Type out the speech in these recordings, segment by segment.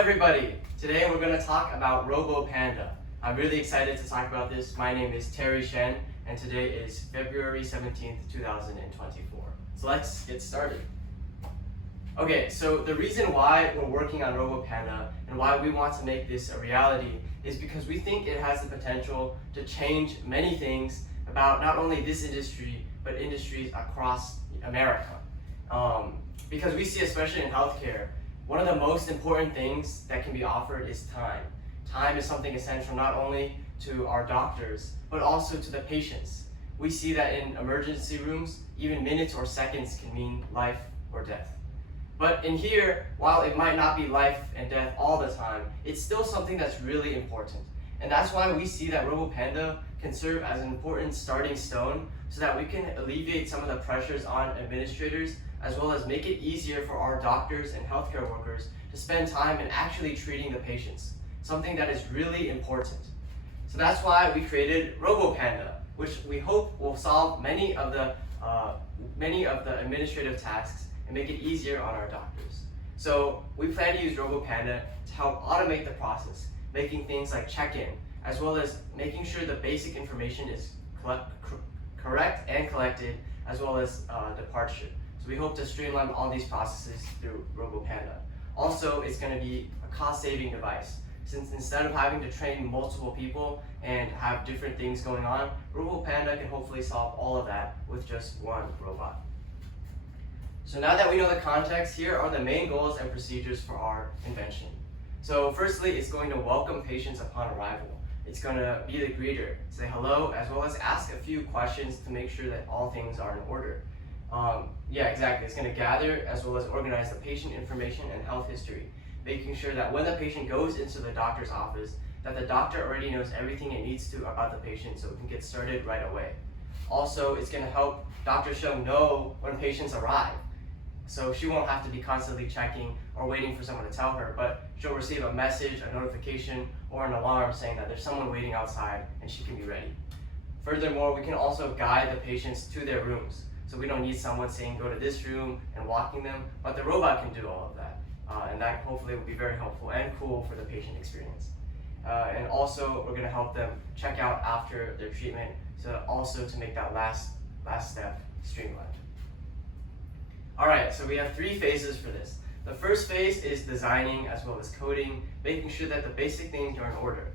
everybody! Today we're going to talk about Robo Panda. I'm really excited to talk about this. My name is Terry Shen and today is February 17th, 2024. So let's get started. Okay, so the reason why we're working on Robo Panda and why we want to make this a reality is because we think it has the potential to change many things about not only this industry, but industries across America. Because we see, especially in healthcare, one of the most important things that can be offered is time. Time is something essential not only to our doctors, but also to the patients. We see that in emergency rooms, even minutes or seconds can mean life or death. But in here, while it might not be life and death all the time, it's still something that's really important. And that's why we see that Robo Panda can serve as an important starting stone so that we can alleviate some of the pressures on administrators, as well as make it easier for our doctors and healthcare workers to spend time in actually treating the patients, something that is really important. So that's why we created Robo Panda, which we hope will solve many of the administrative tasks and make it easier on our doctors. So we plan to use Robo Panda to help automate the process, making things like check-in, as well as making sure the basic information is correct and collected, as well as departure. So we hope to streamline all these processes through Robo Panda. Also, it's going to be a cost-saving device, since instead of having to train multiple people and have different things going on, Robo Panda can hopefully solve all of that with just one robot. So now that we know the context, here are the main goals and procedures for our invention. So firstly, it's going to welcome patients upon arrival. It's going to be the greeter, say hello, as well as ask a few questions to make sure that all things are in order. It's going to gather as well as organize the patient information and health history, making sure that when the patient goes into the doctor's office, that the doctor already knows everything it needs to about the patient so it can get started right away. Also, it's going to help Dr. Xiongs know when patients arrive. So she won't have to be constantly checking or waiting for someone to tell her, but she'll receive a message, a notification, or an alarm saying that there's someone waiting outside and she can be ready. Furthermore, we can also guide the patients to their rooms. So we don't need someone saying go to this room and walking them, but the robot can do all of that. And that hopefully will be very helpful and cool for the patient experience. And also we're going to help them check out after their treatment, so also to make that last step streamlined. Alright, so we have 3 phases for this. The first phase is designing as well as coding, making sure that the basic things are in order.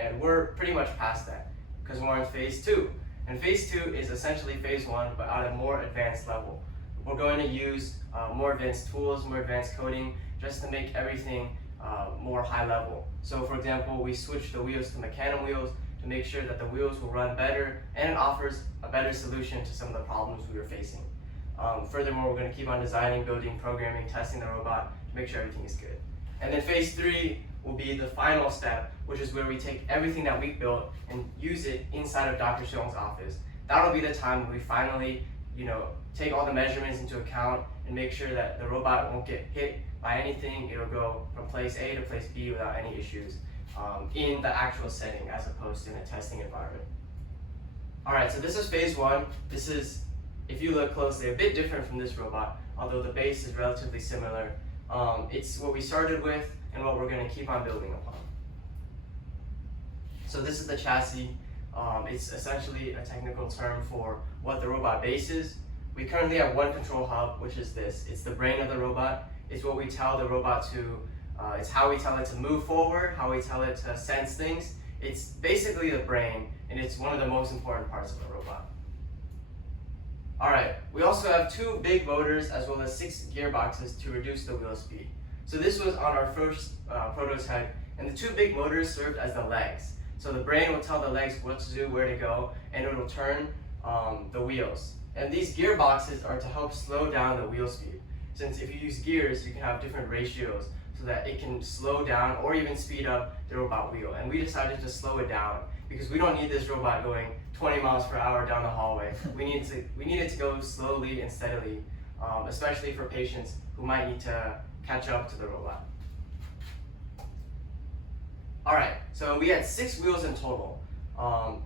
And we're pretty much past that, because we're in phase 2. And phase 2 is essentially phase 1, but at a more advanced level. We're going to use more advanced tools, more advanced coding, just to make everything more high level. So for example, we switched the wheels to mechanical wheels to make sure that the wheels will run better, and it offers a better solution to some of the problems we were facing. Furthermore, we're going to keep on designing, building, programming, testing the robot to make sure everything is good. And then phase 3 will be the final step, which is where we take everything that we built and use it inside of Dr. Xiongs' office. That'll be the time when we finally, take all the measurements into account and make sure that the robot won't get hit by anything. It'll go from place A to place B without any issues in the actual setting, as opposed to in a testing environment. Alright, so this is phase 1. This is, if you look closely, a bit different from this robot, although the base is relatively similar. It's what we started with and what we're going to keep on building upon. So this is the chassis. It's essentially a technical term for what the robot base is. We currently have one control hub, which is this. It's the brain of the robot. It's what we tell the robot to, it's how we tell it to move forward, how we tell it to sense things. It's basically the brain, and it's one of the most important parts of the robot. Alright, we also have 2 big motors as well as 6 gearboxes to reduce the wheel speed. So this was on our first prototype, and the 2 big motors served as the legs. So the brain will tell the legs what to do, where to go, and it will turn the wheels. And these gearboxes are to help slow down the wheel speed. Since if you use gears, you can have different ratios so that it can slow down or even speed up the robot wheel. And we decided to slow it down because we don't need this robot going 20 miles per hour down the hallway. We need it to go slowly and steadily, especially for patients who might need to catch up to the robot. Alright, so we had 6 wheels in total.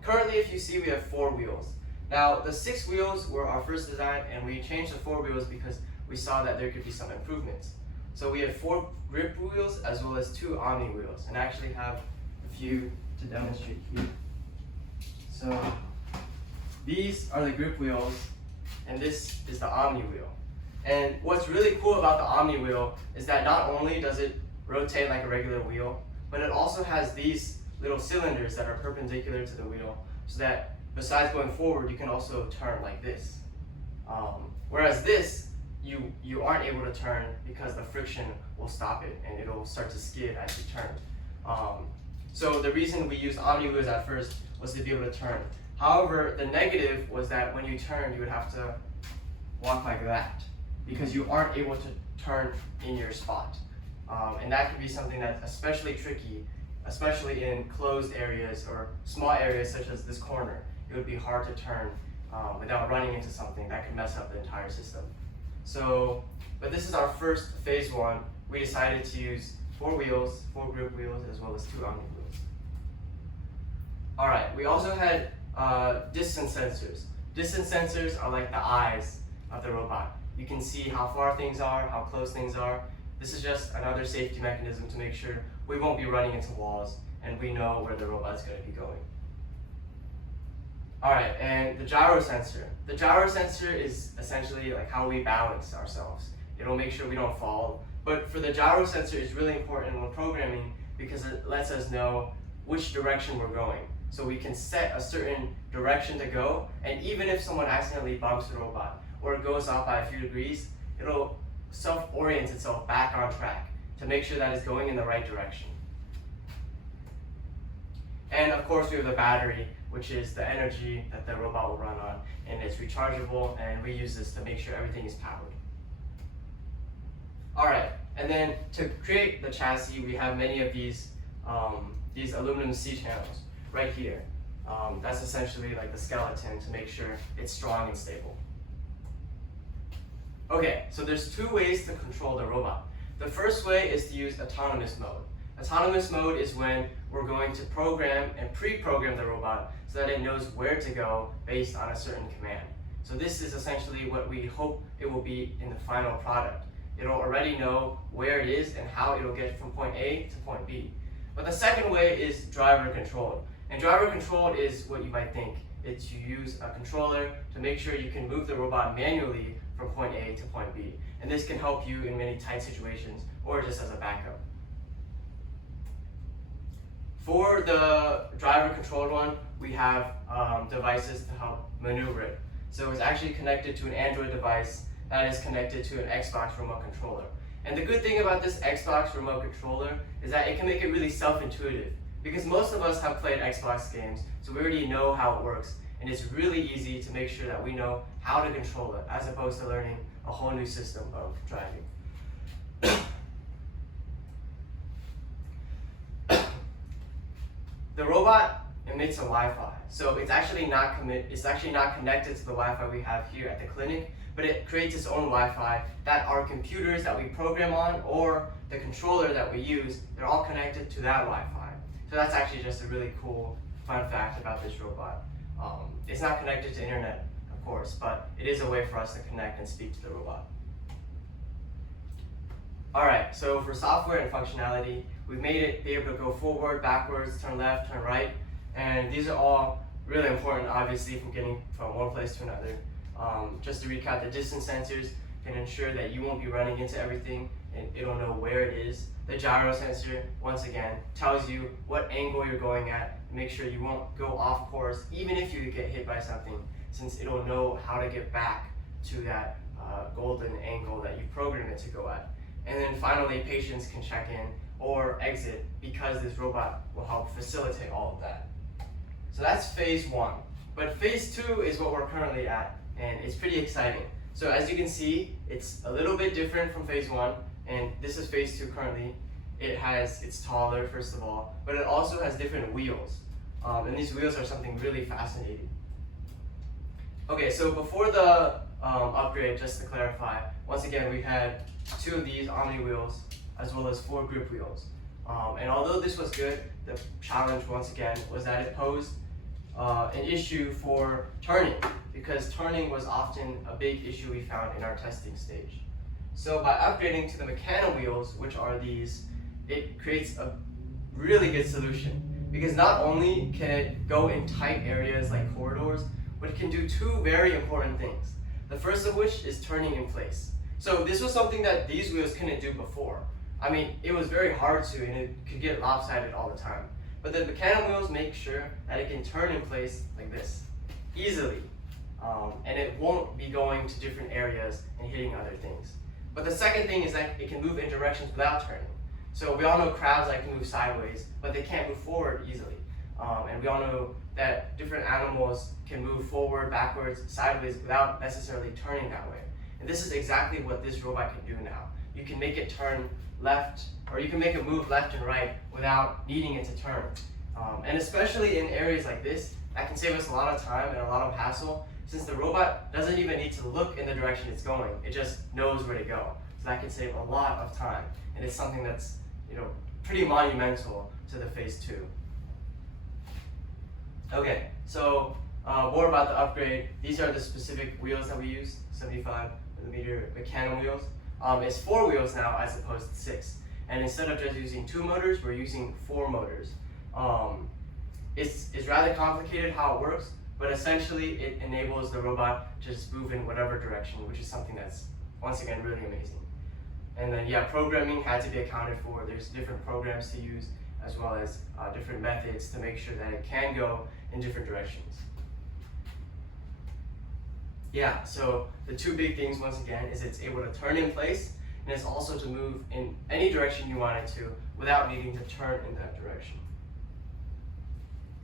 Currently, if you see, we have 4 wheels. Now, the 6 wheels were our first design, and we changed to 4 wheels because we saw that there could be some improvements. So we have 4 grip wheels as well as 2 omni wheels, and I actually have a few to demonstrate here. So these are the grip wheels, and this is the omni wheel. And what's really cool about the omni wheel is that not only does it rotate like a regular wheel, but it also has these little cylinders that are perpendicular to the wheel, so that besides going forward, you can also turn like this. Whereas this, you aren't able to turn because the friction will stop it and it'll start to skid as you turn. So the reason we used omni wheels at first was to be able to turn. However, the negative was that when you turn, you would have to walk like that because you aren't able to turn in your spot. And that could be something that's especially tricky, especially in closed areas or small areas such as this corner. It would be hard to turn without running into something that could mess up the entire system. So, but this is our first phase 1. We decided to use 4 wheels, 4 grip wheels, as well as 2 omni wheels. All right, we also had distance sensors. Distance sensors are like the eyes of the robot. You can see how far things are, how close things are. This is just another safety mechanism to make sure we won't be running into walls and we know where the robot's going to be going. All right, and the gyro sensor. The gyro sensor is essentially like how we balance ourselves. It'll make sure we don't fall. But for the gyro sensor, it's really important when programming because it lets us know which direction we're going. So we can set a certain direction to go, and even if someone accidentally bumps the robot or it goes off by a few degrees, it'll self-orient itself back on track to make sure that it's going in the right direction. And of course we have the battery, which is the energy that the robot will run on, and it's rechargeable, and we use this to make sure everything is powered. All right, and then to create the chassis, we have many of these aluminum C-channels right here. That's essentially like the skeleton to make sure it's strong and stable. Okay, so there's 2 ways to control the robot. The first way is to use autonomous mode. Autonomous mode is when we're going to program and pre-program the robot so that it knows where to go based on a certain command. So this is essentially what we hope it will be in the final product. It'll already know where it is and how it'll get from point A to point B. But the second way is driver controlled. And driver controlled is what you might think. It's you use a controller to make sure you can move the robot manually from point A to point B. And this can help you in many tight situations or just as a backup. For the driver controlled one, we have devices to help maneuver it. So it's actually connected to an Android device that is connected to an Xbox remote controller. And the good thing about this Xbox remote controller is that it can make it really self-intuitive. Because most of us have played Xbox games, so we already know how it works. And it's really easy to make sure that we know how to control it, as opposed to learning a whole new system of driving. The robot emits a Wi-Fi, so it's actually not connected to the Wi-Fi we have here at the clinic, but it creates its own Wi-Fi that our computers that we program on or the controller that we use, they're all connected to that Wi-Fi. So that's actually just a really cool fun fact about this robot. It's not connected to internet, of course, but it is a way for us to connect and speak to the robot. All right, so for software and functionality, we've made it be able to go forward, backwards, turn left, turn right, and these are all really important, obviously, from getting from one place to another. Just to recap, the distance sensors can ensure that you won't be running into everything and it'll know where it is. The gyro sensor, once again, tells you what angle you're going at to make sure you won't go off course, even if you get hit by something, since it'll know how to get back to that golden angle that you programmed it to go at. And then finally, patients can check in or exit because this robot will help facilitate all of that. So that's phase 1. But phase 2 is what we're currently at, and it's pretty exciting. So as you can see, it's a little bit different from phase 1, and this is phase 2 currently. It's taller, first of all, but it also has different wheels. And these wheels are something really fascinating. Okay, so before the upgrade, just to clarify, once again, we had 2 of these Omni wheels, as well as 4 grip wheels. And although this was good, the challenge, once again, was that it posed an issue for turning, because turning was often a big issue we found in our testing stage. So by upgrading to the mechano wheels, which are these, it creates a really good solution. Because not only can it go in tight areas like corridors, but it can do two very important things. The first of which is turning in place. So this was something that these wheels couldn't do before. I mean, it was very hard to, and it could get lopsided all the time. But the mechano wheels make sure that it can turn in place like this, easily. And it won't be going to different areas and hitting other things. But the second thing is that it can move in directions without turning. So we all know crabs like to move sideways, but they can't move forward easily. And we all know that different animals can move forward, backwards, sideways without necessarily turning that way. And this is exactly what this robot can do now. You can make it turn left, or you can make it move left and right without needing it to turn. And especially in areas like this, that can save us a lot of time and a lot of hassle, since the robot doesn't even need to look in the direction it's going. It just knows where to go. So that can save a lot of time. And it's something that's, pretty monumental to the phase 2. Okay, so more about the upgrade. These are the specific wheels that we use, 75mm mechano wheels. It's 4 wheels now as opposed to 6. And instead of just using 2 motors, we're using 4 motors. It's rather complicated how it works, but essentially it enables the robot to just move in whatever direction, which is something that's, once again, really amazing. And then, programming had to be accounted for. There's different programs to use, as well as different methods to make sure that it can go in different directions. So the 2 big things, once again, is it's able to turn in place, and it's also to move in any direction you want it to without needing to turn in that direction.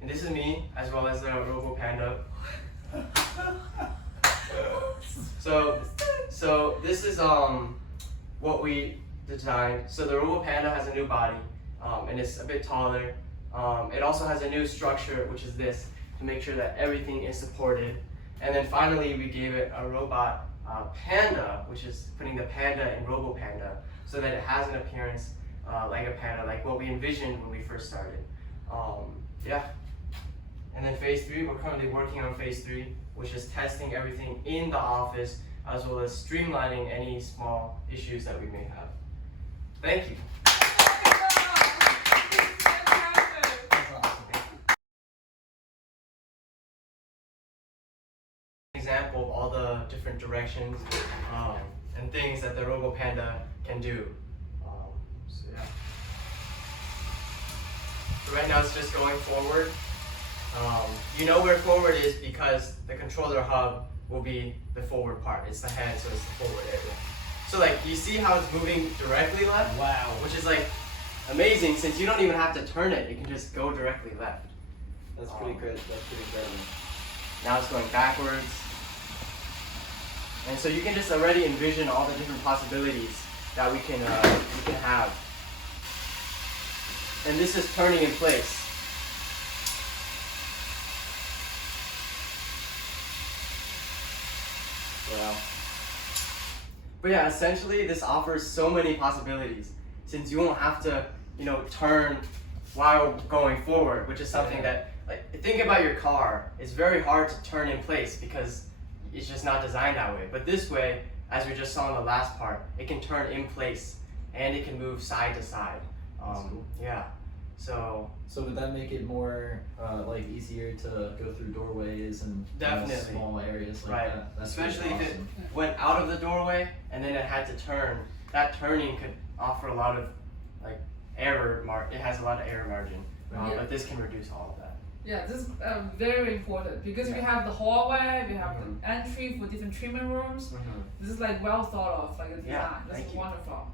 And this is me, as well as the Robo Panda. So this is what we designed. So the Robo Panda has a new body, and it's a bit taller. It also has a new structure, which is this, to make sure that everything is supported. And then finally, we gave it a robot panda, which is putting the panda in Robo Panda, so that it has an appearance like a panda, like what we envisioned when we first started. And then phase 3, we're currently working on phase 3, which is testing everything in the office, as well as streamlining any small issues that we may have. Thank you. Example of all the different directions and things that the Robo Panda can do. So right now it's just going forward. You know where forward is because the controller hub will be the forward part. It's the head, so it's the forward area. So like, you see how it's moving directly left? Wow. Which is like amazing, since you don't even have to turn it. You can just go directly left. That's pretty good. That's pretty incredible. Now it's going backwards. And so you can just already envision all the different possibilities that we can have. And this is turning in place. Wow. But essentially this offers so many possibilities, since you won't have to, turn while going forward, which is something that, think about your car. It's very hard to turn in place because it's just not designed that way. But this way, as we just saw in the last part, it can turn in place and it can move side to side. Cool. So would that make it more easier to go through doorways and definitely small areas like that? That's especially really if awesome. it went out of the doorway and then it had to turn. That turning could offer a lot of error it has a lot of error margin, but this can reduce all of that. Yeah, this is very important because we have the hallway, we have the entry for different treatment rooms. This is well thought of, a design. This is wonderful.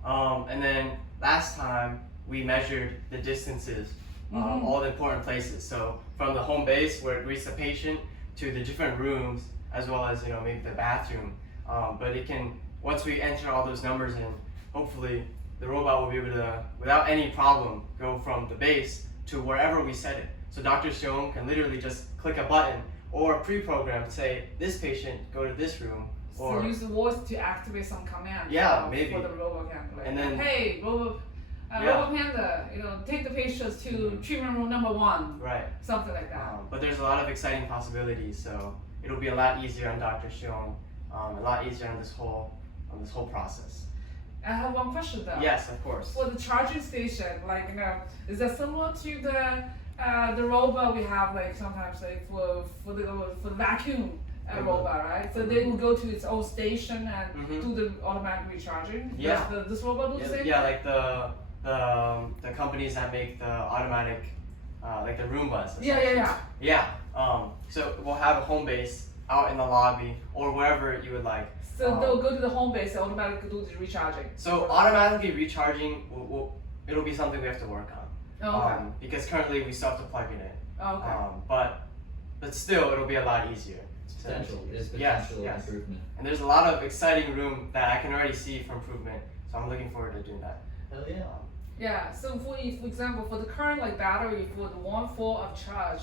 And then last time we measured the distances, all the important places. So from the home base where it greets the patient to the different rooms, as well as maybe the bathroom. But it can, once we enter all those numbers in, hopefully the robot will be able to, without any problem, go from the base to wherever we set it. So Dr. Xiong can literally just click a button or pre-program, say, this patient, go to this room. Or so use the voice to activate some command. Maybe. For the Robo Panda. And then, hey, Robo Panda, take the patients to treatment room number 1. Right. Something like that. But there's a lot of exciting possibilities, so it'll be a lot easier on Dr. Xiong, a lot easier on this whole process. I have one question though. Yes, of course. For the charging station, like is that similar to the robot we have like sometimes like for the vacuum robot, right? So they will go to its own station and do the automatic recharging. Yeah. Does this robot do the same? Yeah, like the companies that make the automatic, like the Roombas. Yeah. So we'll have a home base out in the lobby or wherever you would like. So they'll go to the home base and automatically do the recharging. So automatically recharging, it'll be something we have to work on. Oh, okay. Because currently we still have to plug it in. Oh, okay. But still, it'll be a lot easier. Potential. It is Yes, potential yes. improvement. And there's a lot of exciting room that I can already see for improvement. So I'm looking forward to doing that. Hell yeah. Yeah. So for example, for the current like battery for the 1 volt of charge,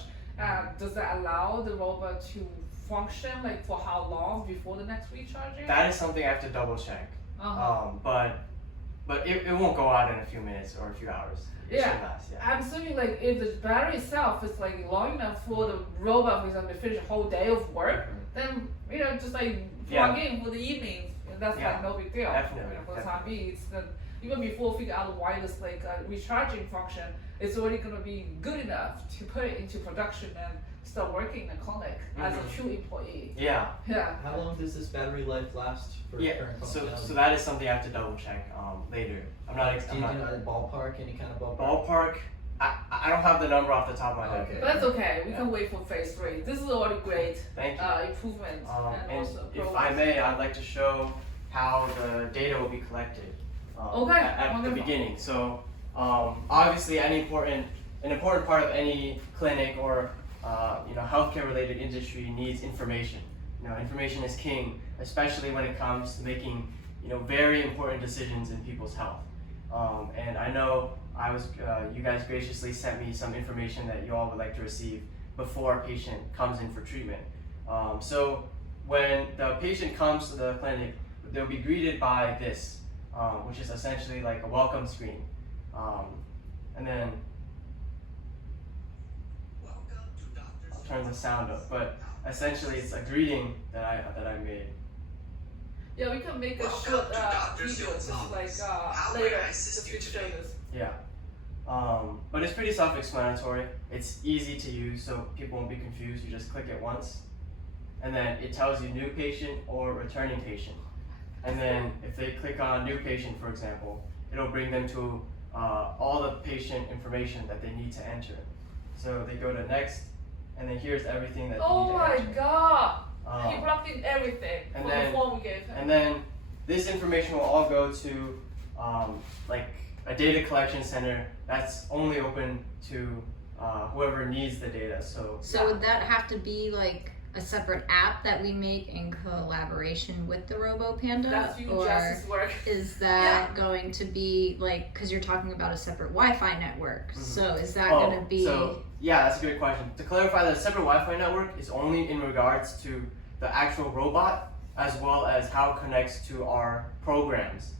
does that allow the robot to function like for how long before the next recharging? That is something I have to double check. But it won't go out in a few minutes or a few hours. It should last, yeah. I'm assuming like if the battery itself is like long enough for the robot, for example, to finish a whole day of work, then just like plug in for the evening. That's like no big deal. Definitely. For the time being, it's even before we figure out the wireless like recharging function, it's already gonna be good enough to put it into production and start working in the clinic as a true employee. Yeah. Yeah. How long does this battery life last for current functionality? So that is something I have to double check later. I'm not. Do you know a ballpark? Any kind of ballpark? Ballpark. I don't have the number off the top of my head. Okay. But that's okay. We can wait for phase 3. This is already great. Thank you. Improvement And also if progress. I may, I'd like to show how the data will be collected at the beginning. So obviously, an important part of any clinic or healthcare related industry needs information. Information is king, especially when it comes to making very important decisions in people's health. And I know you guys graciously sent me some information that you all would like to receive before a patient comes in for treatment. So when the patient comes to the clinic, they'll be greeted by this, which is essentially like a welcome screen. And then I'll turn the sound up, but essentially it's a greeting that I made. Yeah, we can make a short video just like later just to show this. Yeah. But it's pretty self-explanatory. It's easy to use, so people won't be confused. You just click it once, and then it tells you new patient or returning patient. And then if they click on new patient, for example, it'll bring them to all the patient information that they need to enter. So they go to next, and then here's everything that they need to enter. Oh my god! He plugged in everything and for then- the form we gave him. And then this information will all go to like a data collection center that's only open to whoever needs the data. So would that have to be like a separate app that we make in collaboration with the Robo Panda? That's you or Jess's work. is that going to be like, because you're talking about a separate Wi-Fi network, so is that going to be... So, yeah, that's a great question. To clarify, the separate Wi-Fi network is only in regards to the actual robot as well as how it connects to our programs.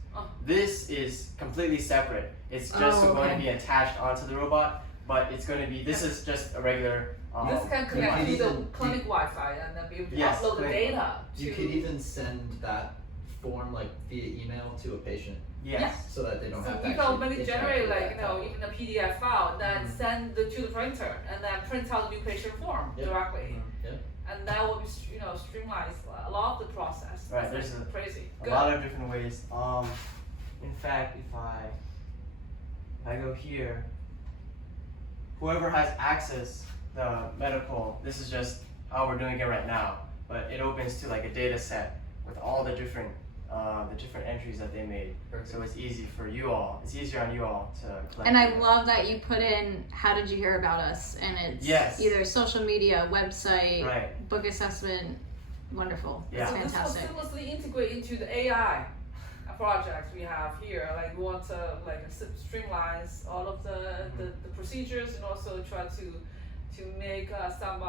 This is completely separate. It's just going to be attached onto the robot, but it's going to be, this is just a regular... This can connect to the clinic Wi-Fi and then be able to upload the data. You could even send that form like via email to a patient. Yes. So that they don't So have to you actually can generate like even a PDF file, then Mhm. send it to the printer, and then print out the new patient form directly. Yep. And that will be streamline a lot of the process. Right, It's there's like crazy. A lot of different ways. In fact, if I go here, whoever has access the medical, this is just how we're doing it right now, but it opens to like a data set with all the different entries that they made. Perfect. So it's easy for you all. It's easier on you all to collect. And I data. love that you put in, how did you hear about us? And it's either social media, website, book assessment. Wonderful. Yeah. So Fantastic. this will seamlessly integrate into the AI projects we have here. Like we want to streamline all of the procedures and also try to make some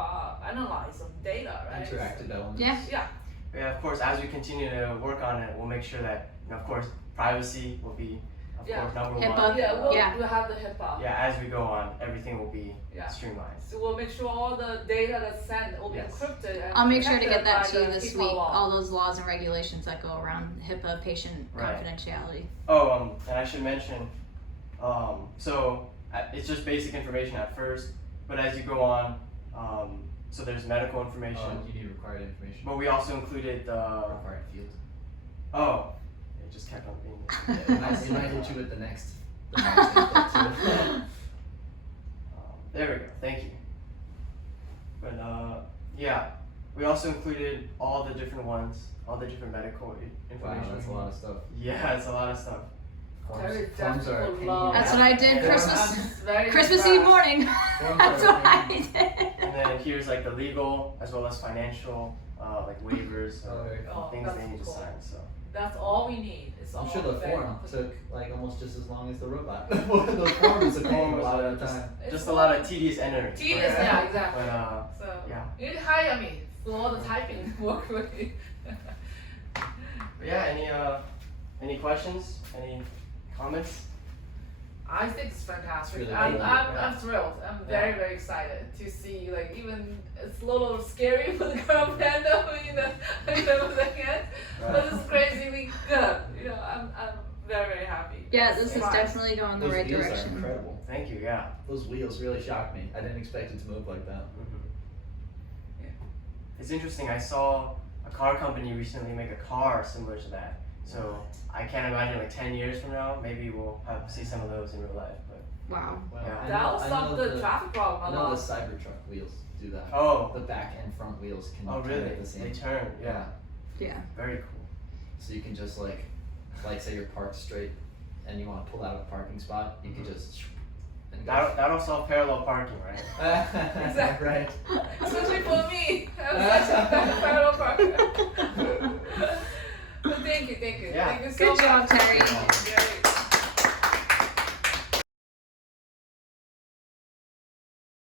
analyze of data, right? Interactive elements. Yeah. Yeah, of course, as we continue to work on it, we'll make sure that, of course, privacy will be of Yeah. course, number HIPAA. one. Yeah, we'll, Yeah. we'll have the HIPAA. Yeah, as we go on, everything will be Yeah. streamlined. So we'll make sure all the data that's sent will be Yes. encrypted. And I'll make sure to protected get that by to you the this HIPAA week. law. All those laws and regulations that go around HIPAA, patient Right. confidentiality. Oh, and I should mention, so it's just basic information at first, but as you go on, so there's medical information, You need required information. but we also included the, Required field. oh, it just kept on being It might hit you with the next input too. there we go, thank you. But yeah, we also included all the different ones, all the different medical Wow, information. that's a lot of stuff. Yeah, it's a lot of stuff. Terry Forms are a definitely pain. love That's what I did that. Christmas- I'm very Christmas impressed. Eve morning. Forms That's are a what I pain. did. And then here's like the legal as well as financial, like waivers, Oh, very cool. Oh, things that's they need to cool. sign. So That's all we need. It's I'm all sure the very form complicated. took like almost just as long as the robot. The form is a pain a lot of the time. It's just a lot of tedious entering. tedious, But, yeah, exactly. But So yeah. you need to hire me for all the typing work with me. But yeah, any questions? Any comments? I think it's fantastic. It's really I'm, cool. I'm thrilled. I'm very, very excited to see, like, even it's a little scary for the girl panda when you know the end, but it's crazily good. You know, I'm very, very happy. Yeah, this is Surprised. definitely going the Those right wheels are direction. incredible. Thank you. Yeah. Those wheels really shocked me. I didn't expect it to move like that. Mm-hmm. Yeah. It's interesting. I saw a car company recently make a car similar to that. So I can't imagine like 10 years from now, maybe we'll see some of those in real life. But Wow. Wow. Yeah. I That'll know solve the traffic problem I a know the lot. Cybertruck wheels do that. oh, The back and front wheels can turn really? at the same They time. turn. Yeah. Yeah. Very cool. So you can just like say you're parked straight and you want to pull out a parking spot, you can just and go. That'll solve parallel parking, right? Exactly. Right. Especially for me. I'm such a parallel parker. But thank you. Yeah. Thank you so Good much. job, Terry. Yeah.